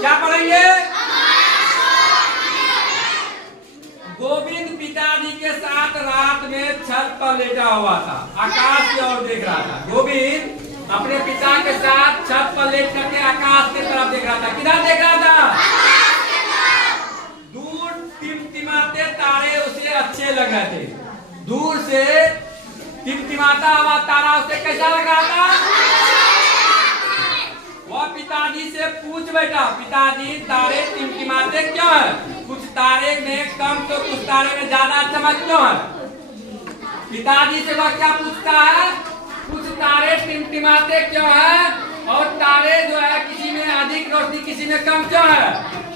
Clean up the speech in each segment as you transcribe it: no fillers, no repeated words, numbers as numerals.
क्या पढ़ेंगे? गोविंद पिताजी के साथ रात में छत पर लेटा हुआ था, आकाश की ओर देख रहा था। गोविंद अपने पिता के साथ छत पर लेट करके आकाश की तरफ देख रहा था। किधर देख रहा था? दूर टिमटिमाते तारे उसे अच्छे लग रहे थे। दूर से टिमटिमाता हुआ तारा उसे कैसा लग रहा था? वह पिताजी से पूछ बैठा, पिताजी तारे टिमटिमाते क्यों है? कुछ तारे में कम तो कुछ तारे में ज्यादा चमक क्यों है? पिताजी से वह क्या पूछता है? कुछ तारे टिमटिमाते क्यों है और तारे जो है किसी में अधिक रोशनी किसी में कम क्यों है?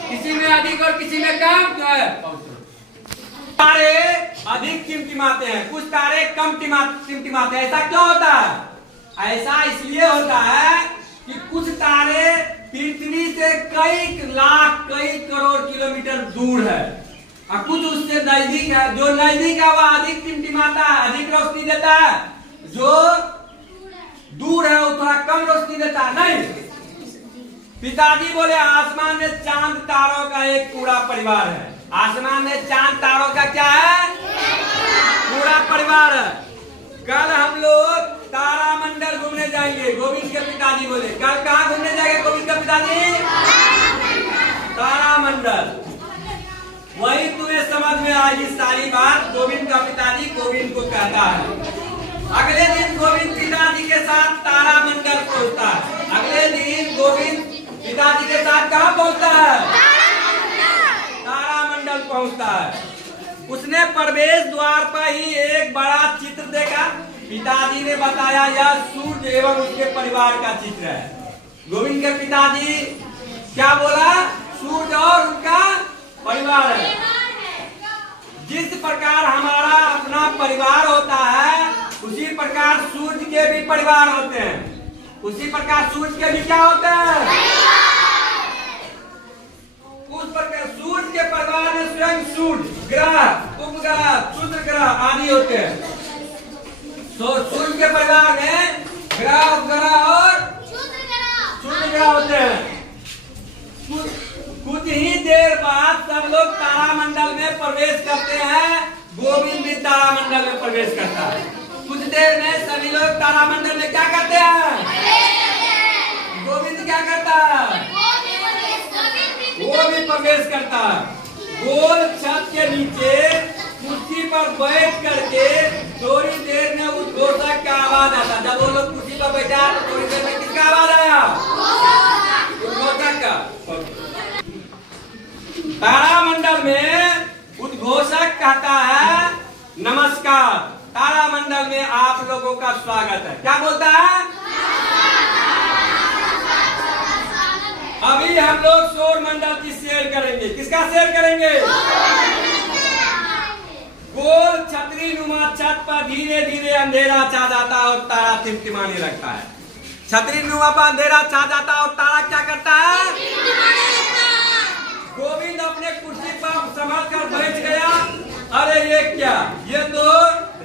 किसी में अधिक और किसी में कम क्यों है? तारे अधिक टिमटिमाते हैं, कुछ तारे कम टिमटिमाते हैं। ऐसा क्यों होता है? ऐसा इसलिए होता है कि कुछ तारे पृथ्वी से कई लाख कई करोड़ किलोमीटर दूर है और कुछ उससे नजदीक है। जो नजदीक है वह अधिक टिमटिमाता है, अधिक रोशनी देता है। जो दूर है वो थोड़ा कम रोशनी देता है। नहीं, पिताजी बोले आसमान में चांद तारों का एक पूरा परिवार है। आसमान में चांद तारों का क्या है? पूरा परिवार है। कल हम लोग तारामंडल घूमने जाएंगे। गोविंद के पिताजी बोले कल कहाँ घूमने जाएंगे गोविंद के पिताजी? तारामंडल। वही तुम्हें समझ में आएगी सारी बात। गोविंद का पिताजी गोविंद को कहता है। अगले दिन गोविंद पिताजी के साथ तारामंडल पहुंचता है। अगले दिन गोविंद पिताजी के साथ कहाँ पहुंचता है? तारामंडल पहुंचता है। उसने प्रवेश द्वार पर ही एक बड़ा चित्र देखा। पिताजी ने बताया यह सूर्य एवं उसके परिवार का चित्र है। गोविंद के पिताजी क्या बोला? सूर्य और उनका परिवार है। जिस प्रकार हमारा अपना परिवार होता है उसी प्रकार सूर्य के भी परिवार होते हैं। उसी प्रकार सूर्य के भी क्या होते हैं? उस प्रकार सूर्य के परिवार में स्वयं सूर्य, ग्रह, उपग्रह, क्षुद्र ग्रह आदि होते हैं। तो सूर्य के परिवार में ग्रह, उपग्रह और क्षुद्र ग्रह होते हैं। कुछ ही देर बाद सब लोग तारामंडल में प्रवेश करते हैं। गोविंद भी तारामंडल में प्रवेश करता है। कुछ देर में सभी लोग तारामंडल में क्या करते हैं? गोविंद क्या करता है? वो भी प्रवेश करता है। गोल छत के नीचे कुर्सी पर बैठ करके थोड़ी देर में उद्घोषक का आवाज आता। जब वो लोग कुर्सी पर बैठा तो थोड़ी देर में किसका आवाज आया? उद्घोषक का। तारामंडल में उद्घोषक कहता है नमस्कार, तारामंडल में आप लोगों का स्वागत है। क्या बोलता है? अभी हम लोग सौर मंडल की सैर करेंगे। किसका सैर करेंगे? गोल छतरी नुमा छत पर धीरे धीरे अंधेरा छा जाता और तारा टिमटिमाने लगता है। छतरी नुमा पर अंधेरा छा जाता और तारा क्या करता है? गोविंद अपने कुर्सी पर संभल कर बैठ गया। अरे ये क्या? ये तो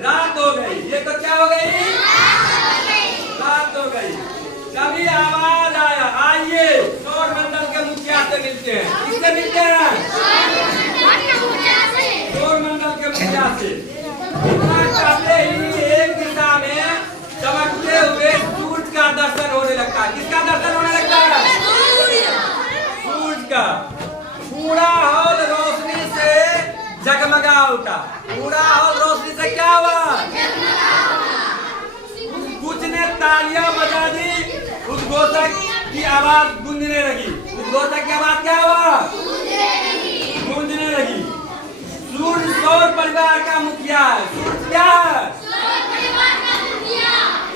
रात हो गई। ये तो क्या हो गई? रात हो गई। तभी आवाज आया, आइए सौर मंडल के मुखिया से मिलते हैं। किससे मिलते हैं? सौर मंडल के मुखिया से। इतना कहते ही एक दिशा में चमकते हुए सूर्य का दर्शन होने लगता है। किसका दर्शन होने लगता है? सूर्य का। पूरा हॉल रोशनी से जगमगा उठा। पूरा हॉल रोशनी से क्या हुआ? कुछ ने तालियां बजा दी। उद्घोषक की आवाज गूंजने लगी। उद्घोषक की आवाज क्या हुआ? गूंजने लगी। सूर्य सौर परिवार का मुखिया है। सूर्य क्या है?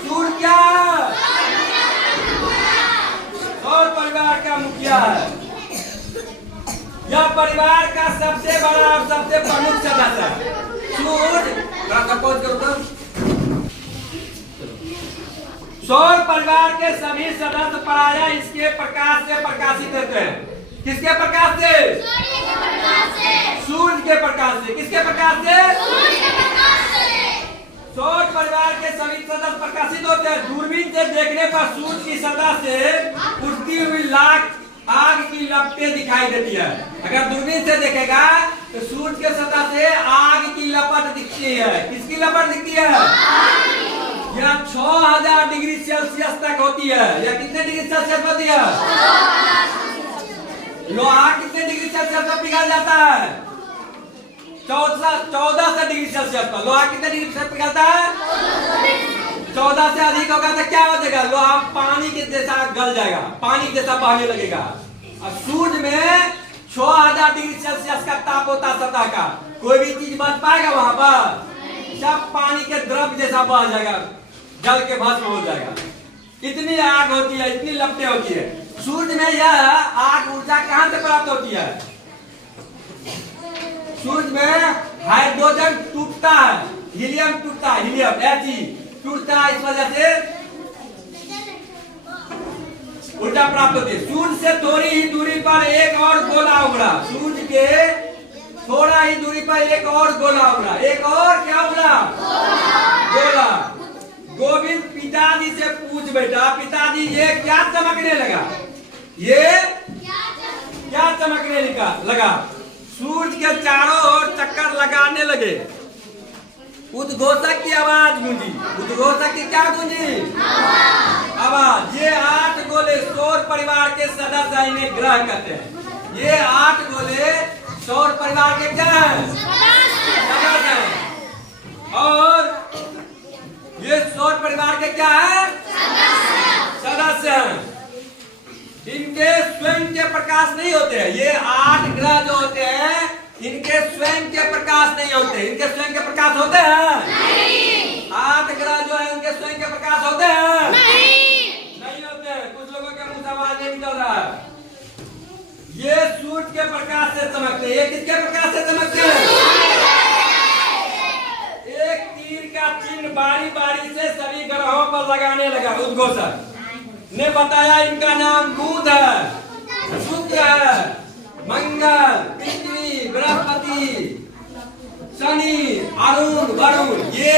सूर्य क्या है? सौर परिवार का मुखिया है। यह परिवार का सबसे बड़ा और सबसे प्रमुख सदस्य है। सूर्य सौर परिवार के सभी सदस्य प्रायः इसके प्रकाश से प्रकाशित होते हैं। किसके प्रकाश से? सूर्य के प्रकाश से। किसके प्रकाश से? सौर परिवार के सभी सदस्य प्रकाशित होते हैं। दूरबीन से देखने पर सूर्य की सतह से उठती हुई लाख आग की लपटें दिखाई देती है। अगर दूरबीन से देखेगा तो सूरज के सतह से आग की लपट दिखती है। किसकी लपट दिखती है? यह 6000 डिग्री सेल्सियस तक होती है। यह कितने डिग्री सेल्सियस होती है? लोहा कितने डिग्री सेल्सियस पर पिघल जाता है? 1400 डिग्री सेल्सियस पर। लोहा कितने डिग्री सेल्सियस पिघलता है? 14 से अधिक होगा तो क्या हो जाएगा? लोहा पानी के जैसा गल जाएगा, पानी के जैसा बहने लगेगा। और सूर्य में 6000 डिग्री सेल्सियस का ताप होता है सतह का। कोई भी चीज बच पाएगा वहां पर? सब पानी के द्रव जैसा बह जाएगा, जल के भस्म हो जाएगा। इतनी आग होती है, इतनी लपटें होती है। सूर्य में यह आग ऊर्जा कहां से प्राप्त होती है? सूर्य में हाइड्रोजन टूटता है, हीलियम टूटता है, हीलियम He टूटता है। इस वजह से ऊर्जा प्राप्त होती है। सूर्य से थोड़ी ही दूरी पर एक और गोला उभरा। सूर्य के थोड़ा ही दूरी पर एक और गोला उभरा। एक और क्या उभरा? गोला। गोविंद पिताजी से पूछ बेटा, पिताजी ये क्या चमकने लगा? ये क्या चमकने लगा? सूर्य के चारों ओर चक्कर लगाने लगे। उद्घोषक की आवाज गूंजी। उद्घोषक की क्या गूंजी? आवाज। ये 8 गोले सौर परिवार के सदस्य इन्हें ग्रह कहते हैं। ये 8 गोले सौर परिवार के क्या हैं? सदस्य हैं। और ये सौर परिवार के क्या है? सदस्य हैं। इनके स्वयं के प्रकाश नहीं होते हैं। ये 8 ग्रह जो होते हैं इनके स्वयं के प्रकाश नहीं होते। इनके स्वयं के प्रकाश होते हैं? नहीं। 8 ग्रह जो है उनके स्वयं के प्रकाश होते हैं? नहीं होते हैं। कुछ लोगों के मुंह से आवाज नहीं निकल रहा है। ये सूर्य के प्रकाश से चमकते हैं। ये किसके प्रकाश से चमकते हैं? एक तीर का चिन्ह बारी बारी से सभी ग्रहों पर लगाने लगा। उद्घोषक ने बताया इनका नाम बुध है, शुक्र है, मंगल, पृथ्वी, बृहस्पति, शनि, अरुण, वरुण। ये